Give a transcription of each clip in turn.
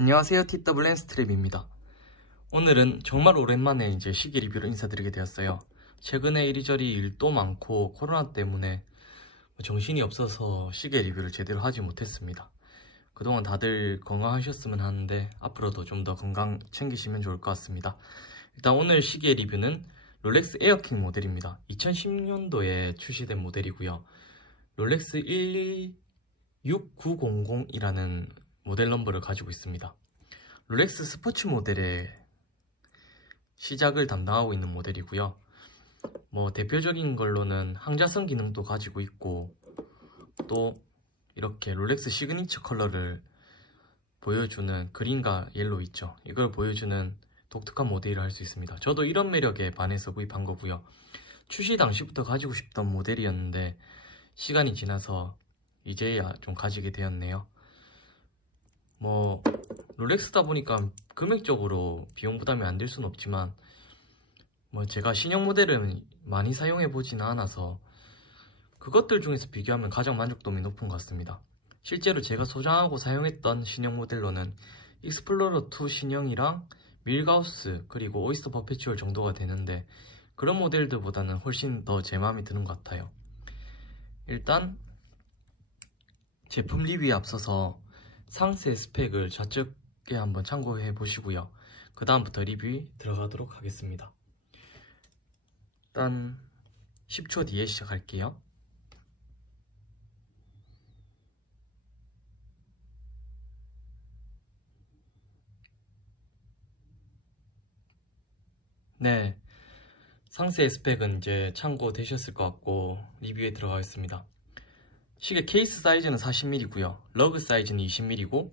안녕하세요, TW 스트랩입니다. 오늘은 정말 오랜만에 이제 시계 리뷰로 인사드리게 되었어요. 최근에 이리저리 일도 많고 코로나 때문에 정신이 없어서 시계 리뷰를 제대로 하지 못했습니다. 그동안 다들 건강하셨으면 하는데 앞으로도 좀 더 건강 챙기시면 좋을 것 같습니다. 일단 오늘 시계 리뷰는 롤렉스 에어킹 모델입니다. 2010년도에 출시된 모델이고요. 롤렉스 116900이라는 모델 넘버를 가지고 있습니다. 롤렉스 스포츠 모델의 시작을 담당하고 있는 모델이고요. 대표적인 걸로는 항자성 기능도 가지고 있고, 또 이렇게 롤렉스 시그니처 컬러를 보여주는 그린과 옐로우 있죠. 이걸 보여주는 독특한 모델이라 할 수 있습니다. 저도 이런 매력에 반해서 구입한 거고요. 출시 당시부터 가지고 싶던 모델이었는데 시간이 지나서 이제야 좀 가지게 되었네요. 롤렉스다 보니까 금액적으로 비용 부담이 안 될 수는 없지만 제가 신형 모델은 많이 사용해 보지는 않아서 그것들 중에서 비교하면 가장 만족도가 높은 것 같습니다. 실제로 제가 소장하고 사용했던 신형 모델로는 익스플로러2 신형이랑 밀가우스 그리고 오이스터 퍼페추얼 정도가 되는데, 그런 모델들보다는 훨씬 더 제 마음에 드는 것 같아요. 일단 제품 리뷰에 앞서서 상세 스펙을 좌측에 한번 참고해 보시고요. 그 다음부터 리뷰에 들어가도록 하겠습니다. 일단 10초 뒤에 시작할게요. 네, 상세 스펙은 이제 참고되셨을 것 같고 리뷰에 들어가겠습니다. 시계 케이스 사이즈는 40mm고요. 러그 사이즈는 20mm고,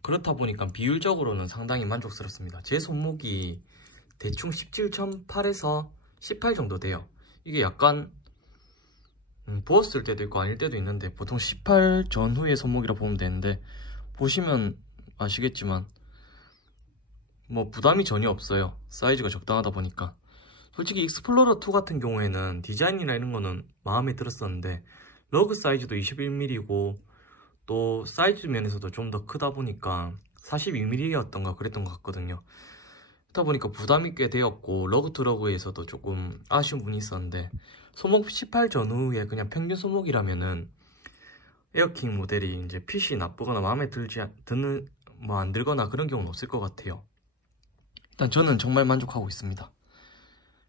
그렇다 보니까 비율적으로는 상당히 만족스럽습니다. 제 손목이 대충 17.8에서 18 정도 돼요. 이게 약간 부었을 때도 있고 아닐 때도 있는데 보통 18 전후의 손목이라 보면 되는데, 보시면 아시겠지만 부담이 전혀 없어요. 사이즈가 적당하다 보니까. 솔직히 익스플로러2 같은 경우에는 디자인이나 이런 거는 마음에 들었었는데 러그 사이즈도 21mm고 또 사이즈 면에서도 좀 더 크다 보니까 42mm였던가 그랬던 것 같거든요. 그러다 보니까 부담이 꽤 되었고, 러그 투 러그에서도 조금 아쉬운 부분이 있었는데, 손목 18 전후에 그냥 평균 손목이라면은 에어킹 모델이 이제 핏이 나쁘거나 마음에 안 들거나 그런 경우는 없을 것 같아요. 일단 저는 정말 만족하고 있습니다.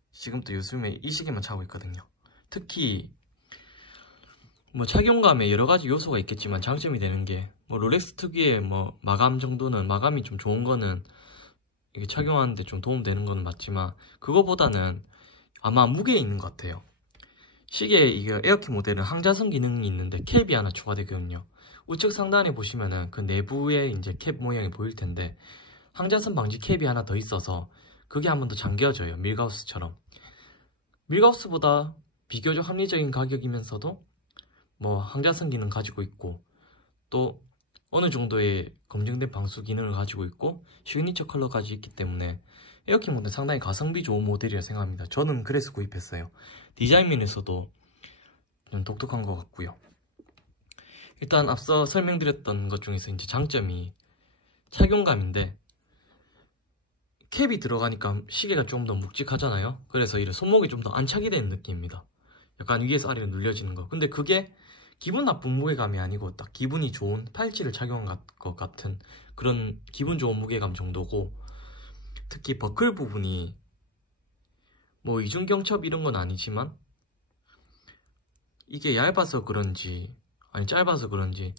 지금도 요즘에 이 시계만 차고 있거든요. 특히 착용감에 여러가지 요소가 있겠지만 장점이 되는 게 롤렉스 특유의 마감 정도는, 마감이 좀 좋은 거는 이게 착용하는데 좀 도움되는 거는 맞지만, 그거보다는 아마 무게에 있는 것 같아요. 시계 이게 에어킹 모델은 항자성 기능이 있는데 캡이 하나 추가되거든요. 우측 상단에 보시면은 그 내부에 이제 캡 모양이 보일 텐데, 항자성 방지 캡이 하나 더 있어서 그게 한 번 더 잠겨져요. 밀가우스처럼. 밀가우스보다 비교적 합리적인 가격이면서도 항자성 기능 가지고 있고, 또 어느 정도의 검증된 방수 기능을 가지고 있고 시그니처 컬러까지 있기 때문에 에어킹 모델은 상당히 가성비 좋은 모델이라 생각합니다. 저는 그래서 구입했어요. 디자인 면에서도 좀 독특한 것 같고요. 일단 앞서 설명드렸던 것 중에서 이제 장점이 착용감인데, 캡이 들어가니까 시계가 좀 더 묵직하잖아요. 그래서 이런 손목이 좀 더 안착이 되는 느낌입니다. 약간 위에서 아래로 눌려지는 거. 근데 그게 기분 나쁜 무게감이 아니고 딱 기분이 좋은 팔찌를 착용한 것 같은 그런 기분 좋은 무게감 정도고, 특히 버클 부분이 이중경첩 이런 건 아니지만 이게 얇아서 그런지 아니 짧아서 그런지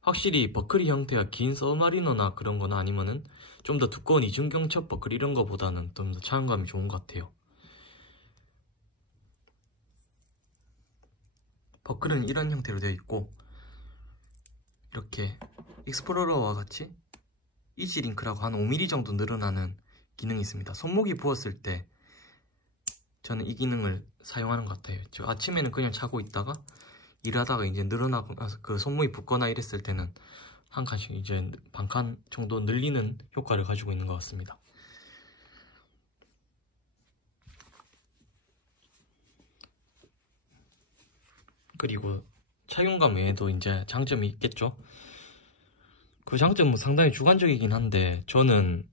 확실히 버클이 형태가 긴 서브마리너나 그런 거나 아니면은 좀 더 두꺼운 이중경첩 버클 이런 거보다는 좀 더 착용감이 좋은 것 같아요. 버클은 이런 형태로 되어 있고, 이렇게 익스플로러와 같이 이지링크라고 한 5mm 정도 늘어나는 기능이 있습니다. 손목이 부었을 때 저는 이 기능을 사용하는 것 같아요. 저 아침에는 그냥 자고 있다가 일하다가 이제 늘어나고 그 손목이 붓거나 이랬을 때는 한 칸씩 이제 반 칸 정도 늘리는 효과를 가지고 있는 것 같습니다. 그리고 착용감 외에도 이제 장점이 있겠죠. 그 장점은 상당히 주관적이긴 한데 저는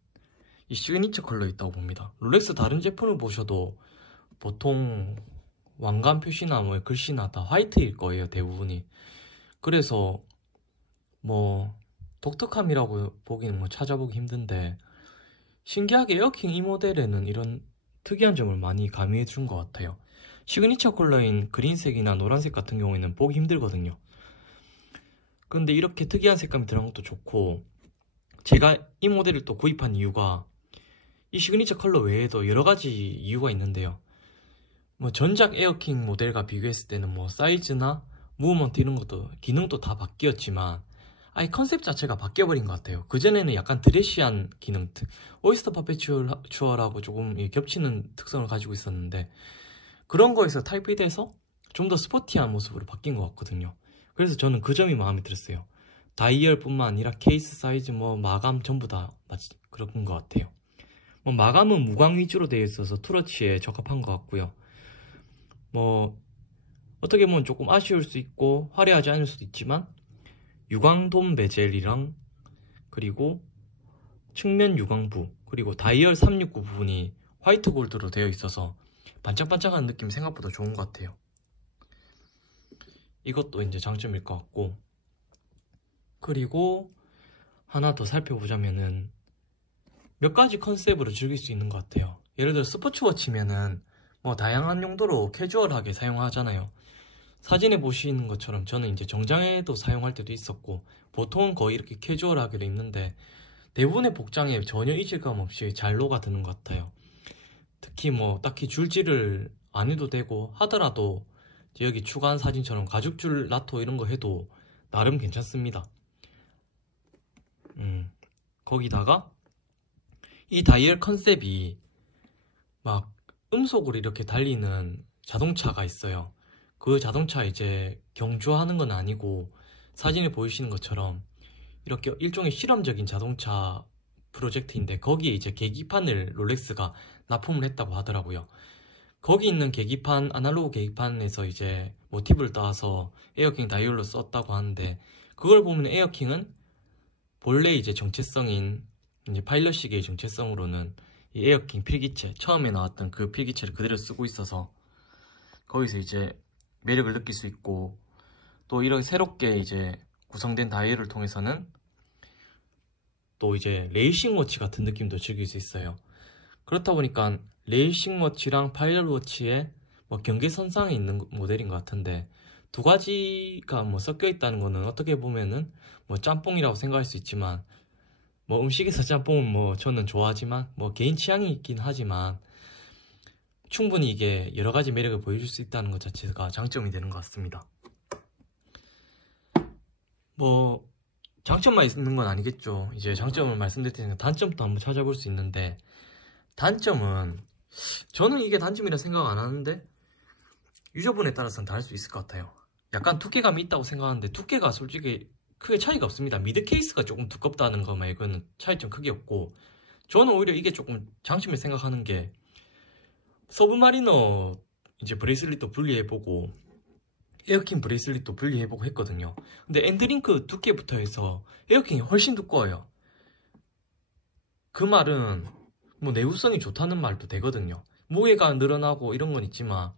이 시그니처 컬러에 있다고 봅니다. 롤렉스 다른 제품을 보셔도 보통 왕관 표시나 뭐 글씨나 다 화이트일 거예요, 대부분이. 그래서 뭐 독특함이라고 보기는 뭐 찾아보기 힘든데, 신기하게 에어킹 이 모델에는 이런 특이한 점을 많이 가미해 준 것 같아요. 시그니처 컬러인 그린색이나 노란색 같은 경우에는 보기 힘들거든요. 근데 이렇게 특이한 색감이 들어간 것도 좋고, 제가 이 모델을 또 구입한 이유가 이 시그니처 컬러 외에도 여러 가지 이유가 있는데요. 뭐 전작 에어킹 모델과 비교했을 때는 뭐 사이즈나 무브먼트 이런 것도 기능도 다 바뀌었지만 아예 컨셉 자체가 바뀌어버린 것 같아요. 그전에는 약간 드레시한 기능, 오이스터 퍼페추얼하고 조금 겹치는 특성을 가지고 있었는데, 그런 거에서 타입이 돼서 좀 더 스포티한 모습으로 바뀐 것 같거든요. 그래서 저는 그 점이 마음에 들었어요. 다이얼뿐만 아니라 케이스 사이즈, 뭐 마감 전부 다 그런 것 같아요. 뭐 마감은 무광 위주로 되어 있어서 투러치에 적합한 것 같고요. 뭐 어떻게 보면 조금 아쉬울 수 있고 화려하지 않을 수도 있지만 유광돔 베젤이랑 그리고 측면 유광부 그리고 다이얼 369 부분이 화이트 골드로 되어 있어서 반짝반짝한 느낌이 생각보다 좋은 것 같아요. 이것도 이제 장점일 것 같고, 그리고 하나 더 살펴보자면은 몇 가지 컨셉으로 즐길 수 있는 것 같아요. 예를 들어 스포츠워치면은 뭐 다양한 용도로 캐주얼하게 사용하잖아요. 사진에 보시는 것처럼 저는 이제 정장에도 사용할 때도 있었고, 보통은 거의 이렇게 캐주얼하게도 입는데 대부분의 복장에 전혀 이질감 없이 잘 녹아드는 것 같아요. 특히 뭐 딱히 줄질을 안 해도 되고, 하더라도 여기 추가한 사진처럼 가죽줄 나토 이런 거 해도 나름 괜찮습니다. 거기다가 이 다이얼 컨셉이 막 음속으로 이렇게 달리는 자동차가 있어요. 그 자동차 이제 경주하는 건 아니고 사진에 보이시는 것처럼 이렇게 일종의 실험적인 자동차 프로젝트인데, 거기에 이제 계기판을 롤렉스가 납품을 했다고 하더라고요. 거기 있는 계기판, 아날로그 계기판에서 이제 모티브를 따서 에어킹 다이얼로 썼다고 하는데, 그걸 보면 에어킹은 본래 이제 정체성인 이제 파일럿 시계의 정체성으로는 이 에어킹 필기체, 처음에 나왔던 그 필기체를 그대로 쓰고 있어서 거기서 이제 매력을 느낄 수 있고, 또 이렇게 새롭게 이제 구성된 다이얼을 통해서는 또 이제 레이싱 워치 같은 느낌도 즐길 수 있어요. 그렇다 보니까 레이싱 워치랑 파일럿 워치의 뭐 경계선상에 있는 모델인 것 같은데, 두 가지가 뭐 섞여 있다는 거는 어떻게 보면은 뭐 짬뽕이라고 생각할 수 있지만, 뭐 음식에서 짬뽕은 뭐 저는 좋아하지만 뭐 개인 취향이 있긴 하지만 충분히 이게 여러 가지 매력을 보여줄 수 있다는 것 자체가 장점이 되는 것 같습니다. 뭐 장점만 있는 건 아니겠죠. 이제 장점을 말씀드릴 때는 단점도 한번 찾아볼 수 있는데, 단점은 저는 이게 단점이라 생각 안 하는데 유저분에 따라서는 다를 수 있을 것 같아요. 약간 두께감이 있다고 생각하는데 두께가 솔직히 크게 차이가 없습니다. 미드 케이스가 조금 두껍다는 거 말고는 차이점 크게 없고, 저는 오히려 이게 조금 장점을 생각하는 게, 서브마리너 이제 브레이슬릿도 분리해보고 에어킹 브레이슬릿도 분리해보고 했거든요. 근데 엔드링크 두께부터 해서 에어킹이 훨씬 두꺼워요. 그 말은 뭐 내구성이 좋다는 말도 되거든요. 무게가 늘어나고 이런 건 있지만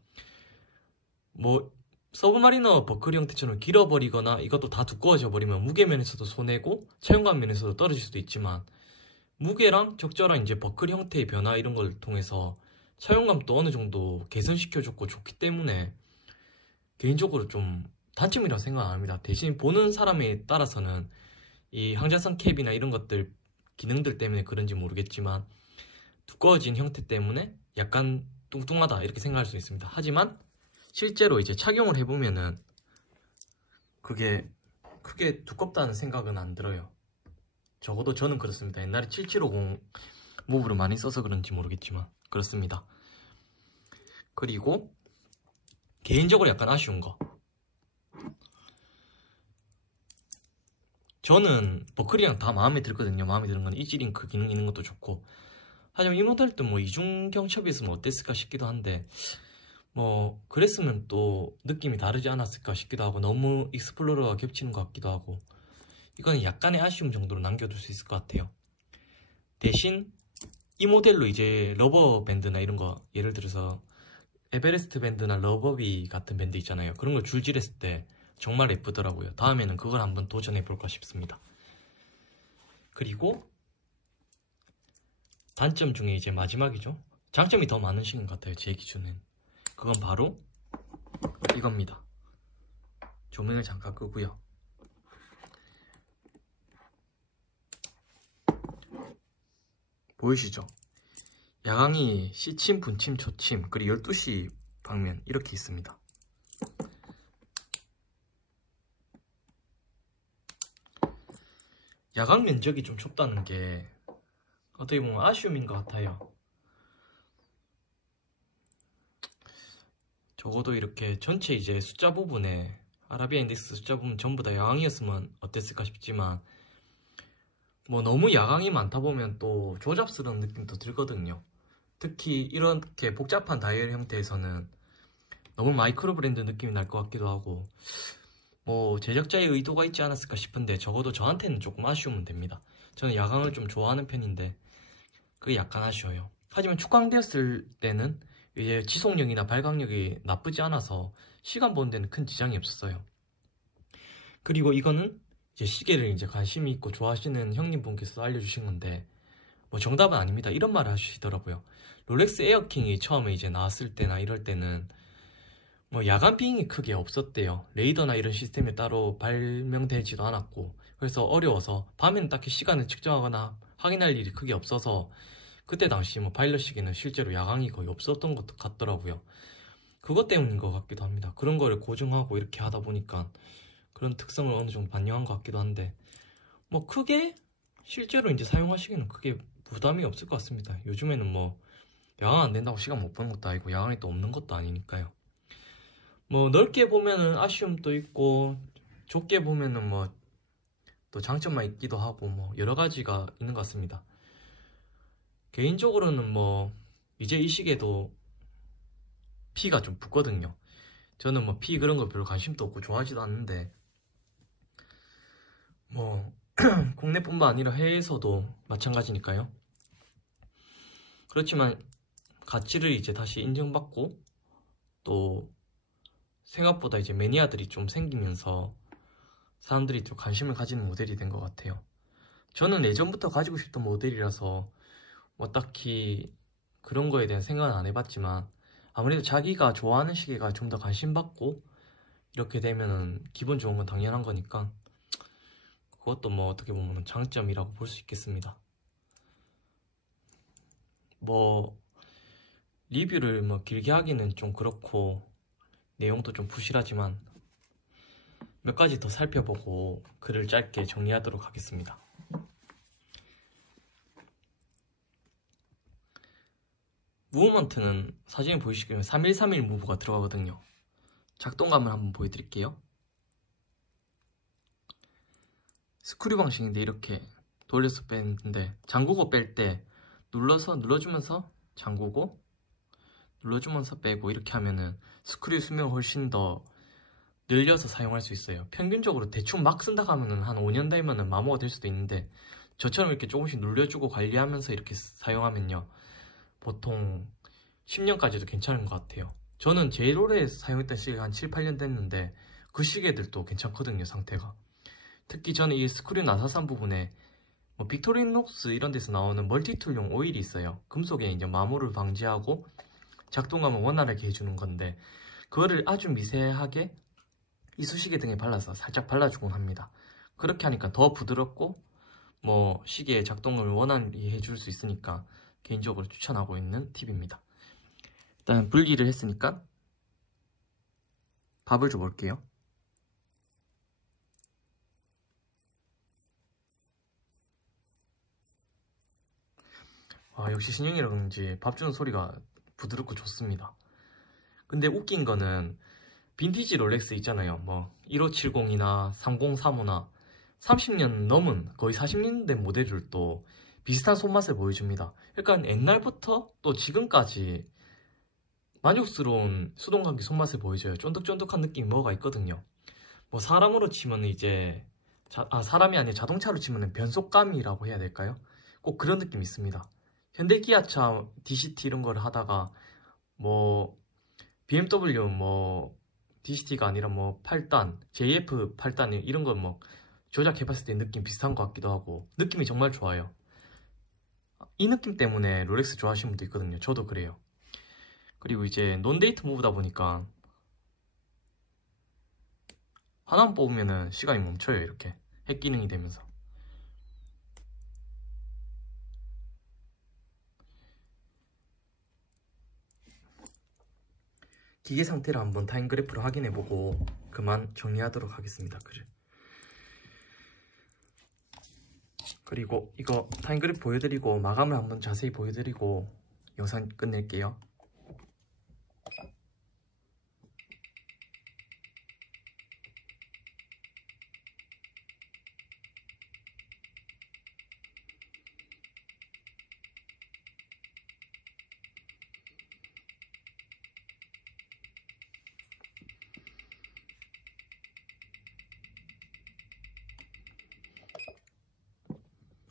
뭐 서브마리너 버클 형태처럼 길어버리거나 이것도 다 두꺼워져 버리면 무게면에서도 손해고 차용감 면에서도 떨어질 수도 있지만, 무게랑 적절한 이제 버클 형태의 변화 이런 걸 통해서 차용감도 어느 정도 개선시켜줬고 좋기 때문에 개인적으로 좀 단점이라고 생각 안 합니다. 대신 보는 사람에 따라서는 이 항자성 캡이나 이런 것들 기능들 때문에 그런지 모르겠지만 두꺼워진 형태 때문에 약간 뚱뚱하다 이렇게 생각할 수 있습니다. 하지만 실제로 이제 착용을 해보면은 그게 크게 두껍다는 생각은 안 들어요. 적어도 저는 그렇습니다. 옛날에 7750 모브를 많이 써서 그런지 모르겠지만 그렇습니다. 그리고 개인적으로 약간 아쉬운 거, 저는 버클이랑 다 마음에 들거든요. 마음에 드는 건 이지링크 기능 있는 것도 좋고, 하지만 이 모델도 뭐 이중경 첩이었으면 어땠을까 싶기도 한데, 뭐 그랬으면 또 느낌이 다르지 않았을까 싶기도 하고, 너무 익스플로러가 겹치는 것 같기도 하고, 이건 약간의 아쉬움 정도로 남겨둘 수 있을 것 같아요. 대신 이 모델로 이제 러버 밴드나 이런 거, 예를 들어서 에베레스트 밴드나 러버비 같은 밴드 있잖아요. 그런 걸 줄질했을 때 정말 예쁘더라고요. 다음에는 그걸 한번 도전해 볼까 싶습니다. 그리고 단점 중에 이제 마지막이죠. 장점이 더 많으신 것 같아요, 제 기준엔. 그건 바로 이겁니다. 조명을 잠깐 끄고요. 보이시죠? 야광이 시침, 분침, 초침, 그리고 12시 방면 이렇게 있습니다. 야광 면적이 좀 좁다는 게 어떻게 보면 아쉬움인 것 같아요. 적어도 이렇게 전체 이제 숫자 부분에 아라비아 인덱스 숫자 부분 전부 다 야광이었으면 어땠을까 싶지만 뭐 너무 야광이 많다 보면 또 조잡스러운 느낌도 들거든요. 특히 이렇게 복잡한 다이얼 형태에서는 너무 마이크로 브랜드 느낌이 날 것 같기도 하고 뭐 제작자의 의도가 있지 않았을까 싶은데 적어도 저한테는 조금 아쉬우면 됩니다. 저는 야광을 좀 좋아하는 편인데 그게 약간 아쉬워요. 하지만 축광되었을 때는 이제 지속력이나 발광력이 나쁘지 않아서 시간 보는 데는 큰 지장이 없었어요. 그리고 이거는 이제 시계를 이제 관심이 있고 좋아하시는 형님분께서 알려주신 건데 뭐 정답은 아닙니다. 이런 말을 하시더라고요. 롤렉스 에어킹이 처음에 이제 나왔을 때나 이럴 때는 뭐 야간 비행이 크게 없었대요. 레이더나 이런 시스템이 따로 발명되지도 않았고 그래서 어려워서 밤에는 딱히 시간을 측정하거나 확인할 일이 크게 없어서 그때 당시 뭐 파일럿 시계는 실제로 야광이 거의 없었던 것 같더라고요. 그것 때문인 것 같기도 합니다. 그런 거를 고정하고 이렇게 하다 보니까 그런 특성을 어느 정도 반영한 것 같기도 한데 뭐 크게 실제로 이제 사용하시기에는 크게 부담이 없을 것 같습니다. 요즘에는 뭐 야광 안 된다고 시간 못 보는 것도 아니고 야광이 또 없는 것도 아니니까요. 뭐 넓게 보면은 아쉬움도 있고 좁게 보면은 뭐 또 장점만 있기도 하고 뭐 여러 가지가 있는 것 같습니다. 개인적으로는 뭐 이제 이 시계도 피가 좀 붓거든요. 저는 뭐 피 그런 거 별로 관심도 없고 좋아하지도 않는데 뭐 국내뿐만 아니라 해외에서도 마찬가지니까요. 그렇지만 가치를 이제 다시 인정받고 또 생각보다 이제 매니아들이 좀 생기면서 사람들이 좀 관심을 가지는 모델이 된 것 같아요. 저는 예전부터 가지고 싶던 모델이라서 뭐 딱히 그런 거에 대한 생각은 안 해봤지만 아무래도 자기가 좋아하는 시계가 좀 더 관심받고 이렇게 되면은 기분 좋은 건 당연한 거니까 그것도 뭐 어떻게 보면 장점이라고 볼 수 있겠습니다. 뭐 리뷰를 뭐 길게 하기는 좀 그렇고 내용도 좀 부실하지만 몇 가지 더 살펴보고 글을 짧게 정리하도록 하겠습니다. 무브먼트는 사진을 보이시면 3131 무브가 들어가거든요. 작동감을 한번 보여드릴게요. 스크류 방식인데 이렇게 돌려서 빼는데 잠그고 뺄 때 눌러주면서 잠그고 눌러주면서 빼고 이렇게 하면은 스크류 수명을 훨씬 더 늘려서 사용할 수 있어요. 평균적으로 대충 막 쓴다고 하면은 한 5년 되면은 마모가 될 수도 있는데 저처럼 이렇게 조금씩 눌려주고 관리하면서 이렇게 사용하면요 보통 10년까지도 괜찮은 것 같아요. 저는 제일 오래 사용했던 시계가 한 7, 8년 됐는데 그 시계들도 괜찮거든요, 상태가. 특히 저는 이 스크류 나사산 부분에 뭐 빅토리녹스 이런 데서 나오는 멀티툴용 오일이 있어요. 금속에 이제 마모를 방지하고 작동감을 원활하게 해주는 건데 그거를 아주 미세하게 이쑤시개 등에 발라서 살짝 발라주곤 합니다. 그렇게 하니까 더 부드럽고 뭐 시계의 작동을 원활히 해줄 수 있으니까 개인적으로 추천하고 있는 팁입니다. 일단 분리를 했으니까 밥을 좀 볼게요. 역시 신형이라 그런지 밥 주는 소리가 부드럽고 좋습니다. 근데 웃긴 거는 빈티지 롤렉스 있잖아요. 뭐 1570이나 3035나 30년 넘은 거의 40년 된 모델들도 비슷한 손맛을 보여줍니다. 그러니까 옛날부터 또 지금까지 만족스러운 수동감기 손맛을 보여줘요. 쫀득쫀득한 느낌이 뭐가 있거든요. 뭐 사람으로 치면 이제 사람이 아니라 자동차로 치면 변속감이라고 해야 될까요? 꼭 그런 느낌이 있습니다. 현대기아차 DCT 이런 걸 하다가 뭐 BMW 뭐 DCT가 아니라 뭐 8단, JF 8단 이런 건 뭐 조작해봤을 때 느낌 비슷한 것 같기도 하고 느낌이 정말 좋아요. 이 느낌 때문에 롤렉스 좋아하시는 분도 있거든요. 저도 그래요. 그리고 이제 논데이트 무브다 보니까 하나만 뽑으면은 시간이 멈춰요. 이렇게 핵 기능이 되면서. 기계 상태를 한번 타임 그래프로 확인해보고 그만 정리하도록 하겠습니다. 글을. 그리고 이거 타임 그래프 보여드리고 마감을 한번 자세히 보여드리고 영상 끝낼게요.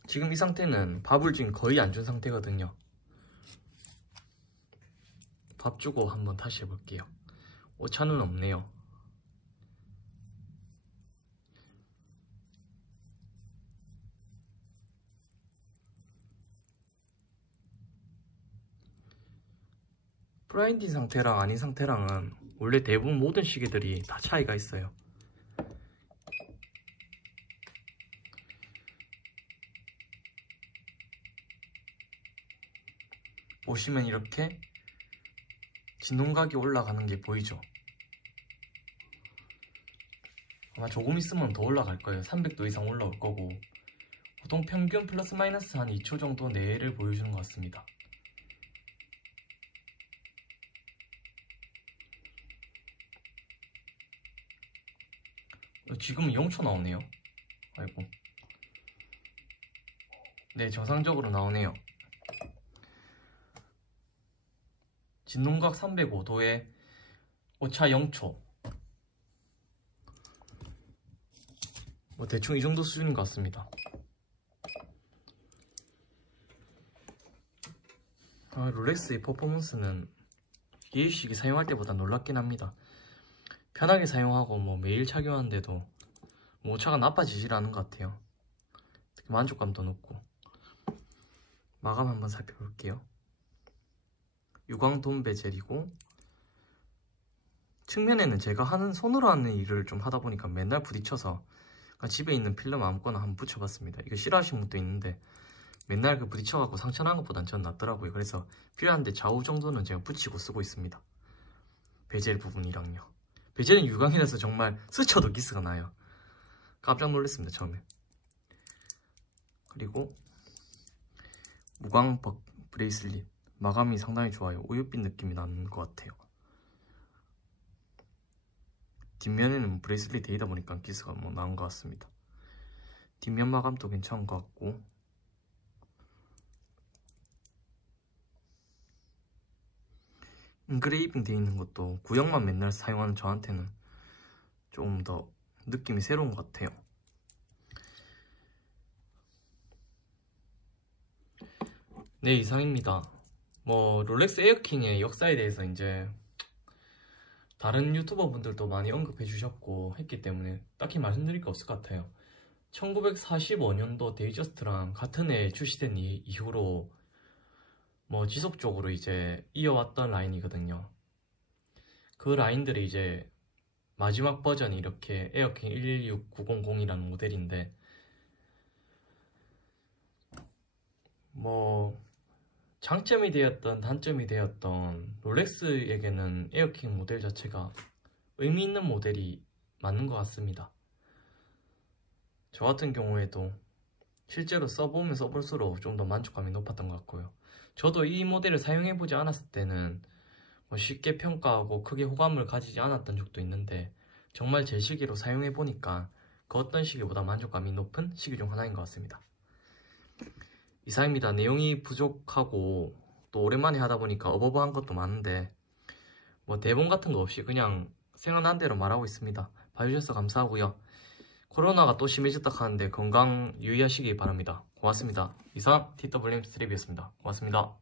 지금 이 상태는 밥을 지금 거의 안 준 상태거든요. 밥 주고 한번 다시 해볼게요. 오차는 없네요. 브라인딩 상태랑 아닌 상태랑은 원래 대부분 모든 시계들이 다 차이가 있어요. 보시면 이렇게 진동각이 올라가는 게 보이죠? 아마 조금 있으면 더 올라갈 거예요. 300도 이상 올라올 거고 보통 평균 플러스 마이너스 한 2초 정도 내를 보여주는 것 같습니다. 지금 0초 나오네요. 아이고. 네, 정상적으로 나오네요. 진동각 305도에 오차 0초. 뭐 대충 이 정도 수준인 것 같습니다. 롤렉스의 퍼포먼스는 EA식이 사용할 때보다 놀랍긴 합니다. 편하게 사용하고 뭐 매일 착용하는데도 뭐 오차가 나빠지질 않은 것 같아요. 특히 만족감도 높고. 마감 한번 살펴볼게요. 유광돔 베젤이고 측면에는 제가 손으로 하는 일을 좀 하다 보니까 맨날 부딪혀서 집에 있는 필름 아무거나 한번 붙여봤습니다. 이거 싫어하시는 분도 있는데 맨날 부딪혀갖고 상처난 것보단 전 낫더라고요. 그래서 필요한데 좌우 정도는 제가 붙이고 쓰고 있습니다. 베젤 부분이랑요. 베젤은 유광이라서 정말 스쳐도 기스가 나요. 깜짝 놀랐습니다, 처음에. 그리고 무광 브레이슬릿. 마감이 상당히 좋아요. 우윳빛 느낌이 나는 것 같아요. 뒷면에는 브레이슬릿 데이다 보니까 기스가 뭐 나은 것 같습니다. 뒷면 마감도 괜찮은 것 같고 인그레이빙 되어 있는 것도 구형만 맨날 사용하는 저한테는 조금 더 느낌이 새로운 것 같아요. 네, 이상입니다. 뭐 롤렉스 에어킹의 역사에 대해서 이제 다른 유튜버 분들도 많이 언급해 주셨고 했기 때문에 딱히 말씀드릴 게 없을 것 같아요. 1945년도 데이저스트랑 같은 해에 출시된 이후로 뭐 지속적으로 이제 이어왔던 라인이거든요. 그 라인들이 이제 마지막 버전이 이렇게 에어킹 116900이라는 모델인데 뭐 장점이 되었던 단점이 되었던 롤렉스에게는 에어킹 모델 자체가 의미 있는 모델이 맞는 것 같습니다. 저 같은 경우에도 실제로 써보면 써볼수록 좀 더 만족감이 높았던 것 같고요. 저도 이 모델을 사용해보지 않았을 때는 뭐 쉽게 평가하고 크게 호감을 가지지 않았던 적도 있는데 정말 제 시기로 사용해보니까 그 어떤 시기보다 만족감이 높은 시기 중 하나인 것 같습니다. 이상입니다. 내용이 부족하고 또 오랜만에 하다 보니까 어버버한 것도 많은데 뭐 대본 같은 거 없이 그냥 생각난 대로 말하고 있습니다. 봐주셔서 감사하고요. 코로나가 또 심해졌다 하는데 건강 유의하시기 바랍니다. 고맙습니다. 이상 TWM 스트립이었습니다. 고맙습니다.